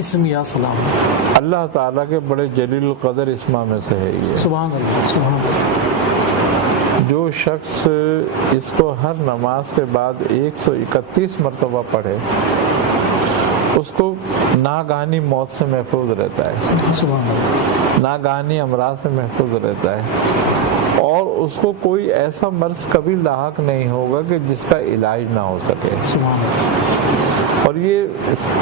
اسم یا سلام اللہ تعالیٰ کے بڑے جلیل القدر اسما میں سے ہے یہ. سبحان اللہ سبحان اللہ. جو شخص اس کو ہر نماز کے بعد 131 مرتبہ پڑھے اس کو ناگہانی موت سے محفوظ رہتا ہے, سبحان اللہ. ناگہانی امراض سے محفوظ رہتا ہے, اور اس کو کوئی ایسا مرض کبھی لاحق نہیں ہوگا کہ جس کا علاج نہ ہو سکے. سبحان اللہ. اور یہ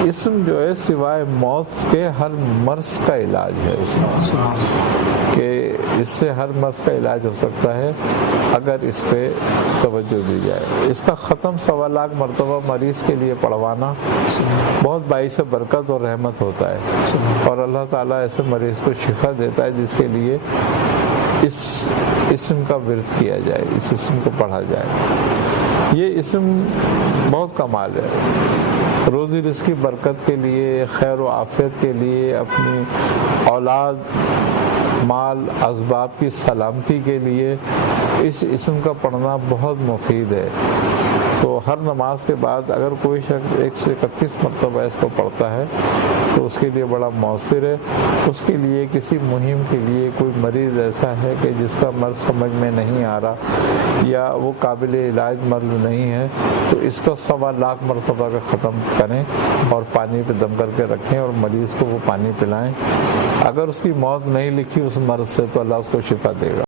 اسم جو ہے سوائے موت کے ہر مرض کا علاج ہے اس میں, سبحان اللہ. کہ اس سے ہر مرض کا علاج ہو سکتا ہے اگر اس پہ توجہ دی جائے. اس کا ختم 1.25 لاکھ مرتبہ مریض کے لیے پڑھوانا بہت باعث برکت اور رحمت ہوتا ہے, اور اللہ تعالیٰ ایسے مریض کو شفا دیتا ہے جس کے لیے اس اسم کا ورد کیا جائے, اس اسم کو پڑھا جائے. یہ اسم بہت کمال ہے, روزی رزق کی برکت کے لیے, خیر و عافیت کے لیے, اپنی اولاد مال اسباب کی سلامتی کے لیے اس اسم کا پڑھنا بہت مفید ہے. تو ہر نماز کے بعد اگر کوئی شخص 131 مرتبہ اس کو پڑھتا ہے تو اس کے لیے بڑا مؤثر ہے. اس کے لیے کسی مہم کے لیے کوئی مریض ایسا ہے کہ جس کا مرض سمجھ میں نہیں آ رہا یا وہ قابل علاج مرض نہیں ہے, تو اس کا 1.25 لاکھ مرتبہ کا ختم کریں اور پانی پہ دم کر کے رکھیں اور مریض کو وہ پانی پلائیں. اگر اس کی موت نہیں لکھی اس مرض سے تو اللہ اس کو شفا دے گا.